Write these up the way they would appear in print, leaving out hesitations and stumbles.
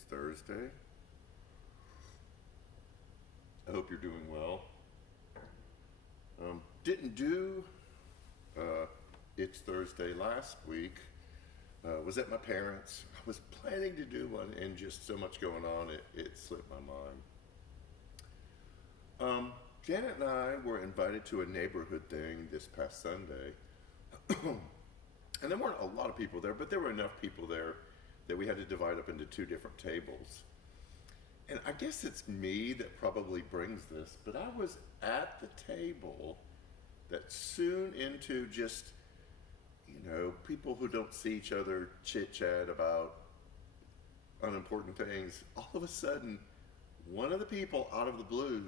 It's Thursday. I hope you're doing well. Didn't do uh, It's Thursday last week. Was at my parents'. I was planning to do one, and just so much going on, it slipped my mind. Janet and I were invited to a neighborhood thing this past Sunday, and there weren't a lot of people there, but there were enough people there that we had to divide up into two different tables. And I guess it's me that probably brings this, but I was at the table that soon into just, people who don't see each other chit chat about unimportant things. All of a sudden, one of the people out of the blue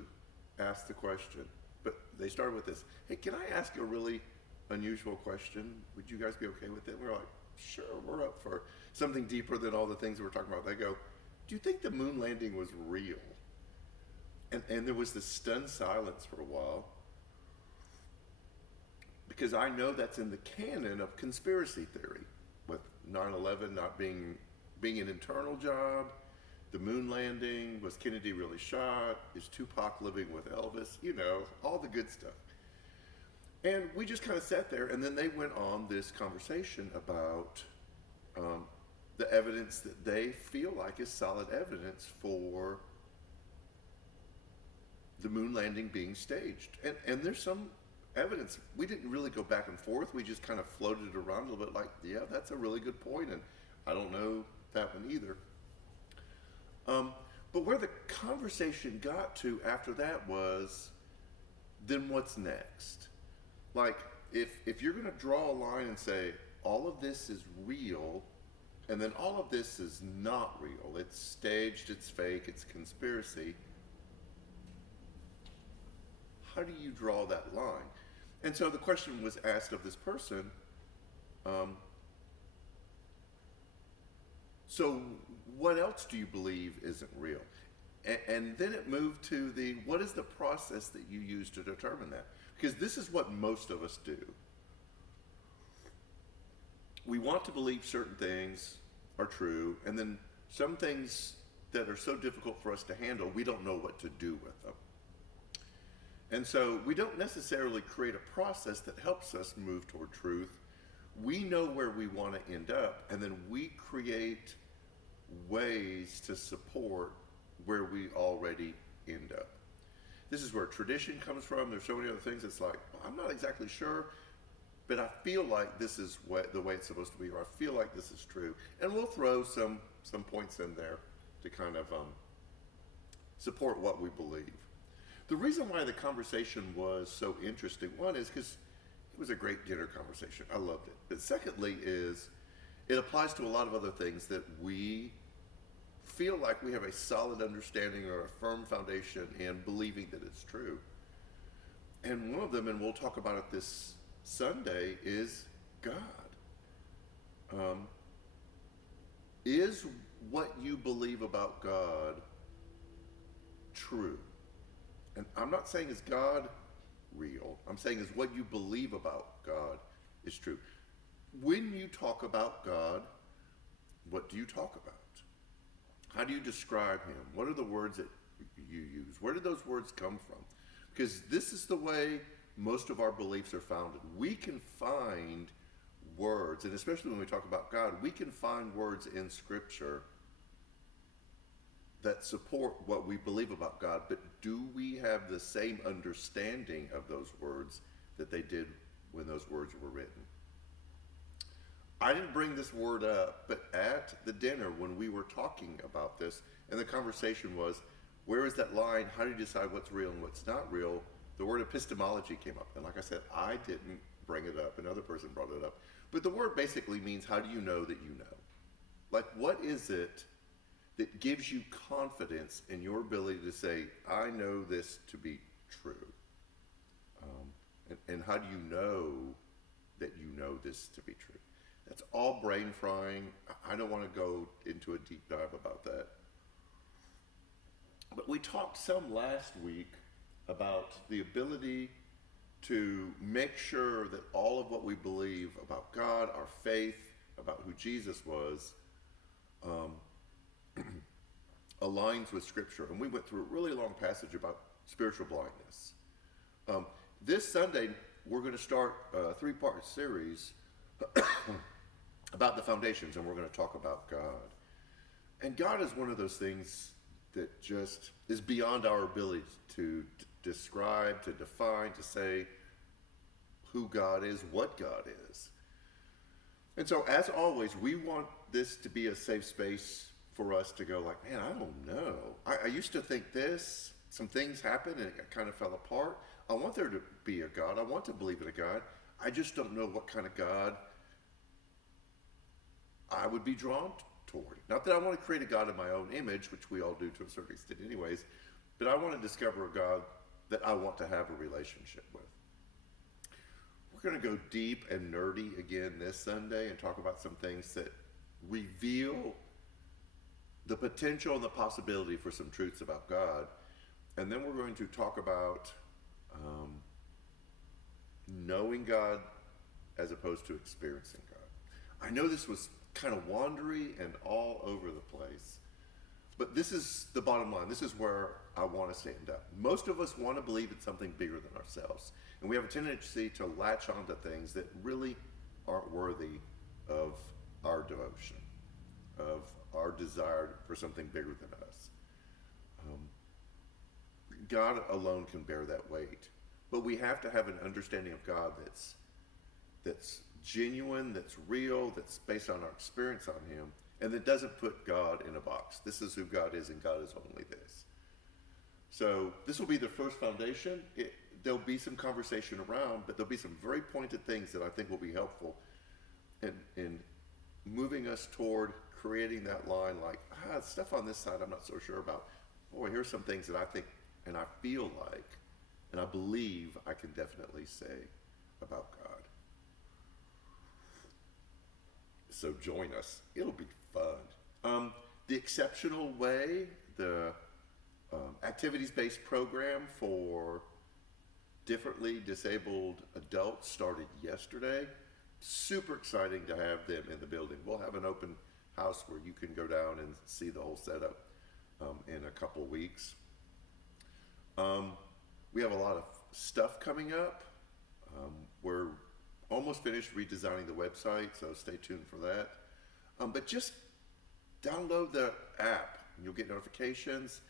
asked the question. But they started with this: "Hey, can I ask a really unusual question? Would you guys be okay with it?" And we're like, "Sure, we're up for something deeper than all the things we're talking about." They go, "Do you think the moon landing was real?" And there was this stunned silence for a while, because I know that's in the canon of conspiracy theory, with 9/11 not being an internal job, the moon landing, was Kennedy really shot, is Tupac living with Elvis, all the good stuff. And we just kind of sat there, and then they went on this conversation about the evidence that they feel like is solid evidence for the moon landing being staged. And there's some evidence. We didn't really go back and forth. We just kind of floated it around a little bit like, yeah, that's a really good point, and I don't know that one either. But where the conversation got to after that was, then what's next? Like, if you're going to draw a line and say, all of this is real, and then all of this is not real, it's staged, it's fake, it's conspiracy, how do you draw that line? And so the question was asked of this person, um, so what else do you believe isn't real? And then it moved to what is the process that you use to determine that? Because this is what most of us do. We want to believe certain things are true, and then some things that are so difficult for us to handle, we don't know what to do with them. And so we don't necessarily create a process that helps us move toward truth. We know where we want to end up, and then we create ways to support where we already end up. This is where tradition comes from. There's so many other things. It's like, well, I'm not exactly sure, but I feel like this is the way it's supposed to be, or I feel like this is true. And we'll throw some points in there to kind of support what we believe. The reason why the conversation was so interesting, one is because it was a great dinner conversation. I loved it. But secondly is it applies to a lot of other things that we feel like we have a solid understanding or a firm foundation in believing that it's true. And one of them, and we'll talk about it this Sunday, is God. Is what you believe about God true? And I'm not saying is God real. I'm saying is what you believe about God is true. When you talk about God, what do you talk about? How do you describe him? What are the words that you use? Where did those words come from? Because this is the way most of our beliefs are founded. We can find words, and especially when we talk about God, we can find words in Scripture that support what we believe about God, but do we have the same understanding of those words that they did when those words were written? I didn't bring this word up, but at the dinner when we were talking about this, and the conversation was, where is that line? How do you decide what's real and what's not real? The word epistemology came up. And like I said, I didn't bring it up. Another person brought it up. But the word basically means, how do you know that you know? Like, what is it that gives you confidence in your ability to say, I know this to be true? And how do you know that you know this to be true? That's all brain frying. I don't want to go into a deep dive about that. But we talked some last week about the ability to make sure that all of what we believe about God, our faith, about who Jesus was, aligns with Scripture. And we went through a really long passage about spiritual blindness. This Sunday, we're going to start a three-part series about the foundations, and we're going to talk about God. And God is one of those things that just is beyond our ability to describe, to define, to say who God is, what God is. And so, as always, we want this to be a safe space for us to go like, man, I don't know. I used to think this. Some things happened and it kind of fell apart. I want there to be a God. I want to believe in a God. I just don't know what kind of God I would be drawn toward. Not that I want to create a God in my own image, which we all do to a certain extent anyways, but I want to discover a God that I want to have a relationship with. We're going to go deep and nerdy again this Sunday and talk about some things that reveal the potential and the possibility for some truths about God. And then we're going to talk about knowing God as opposed to experiencing God. I know this was kind of wandery and all over the place, but this is the bottom line. This is where I want to stand up. Most of us want to believe in something bigger than ourselves, and we have a tendency to latch onto things that really aren't worthy of our devotion, of our desire for something bigger than us. God alone can bear that weight, but we have to have an understanding of God that's genuine, that's real, that's based on our experience on Him, and that doesn't put God in a box. This is who God is, and God is only this. So this will be the first foundation. There'll be some conversation around, but there'll be some very pointed things that I think will be helpful in moving us toward creating that line like, stuff on this side I'm not so sure about. Boy, here's some things that I think and I feel like and I believe I can definitely say about God. So join us. It'll be fun. The Exceptional Way, the activities-based program for differently disabled adults started yesterday. Super exciting to have them in the building. We'll have an open house where you can go down and see the whole setup in a couple weeks. We have a lot of stuff coming up. We're almost finished redesigning the website, so stay tuned for that. But just download the app and you'll get notifications.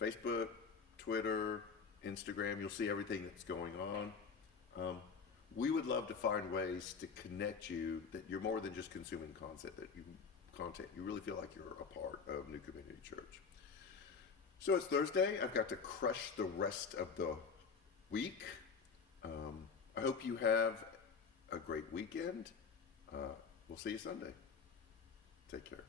Facebook, Twitter, Instagram, you'll see everything that's going on. We would love to find ways to connect you that you're more than just consuming content, you really feel like you're a part of New Community Church. So it's Thursday. I've got to crush the rest of the week. I hope you have a great weekend. We'll see you Sunday. Take care.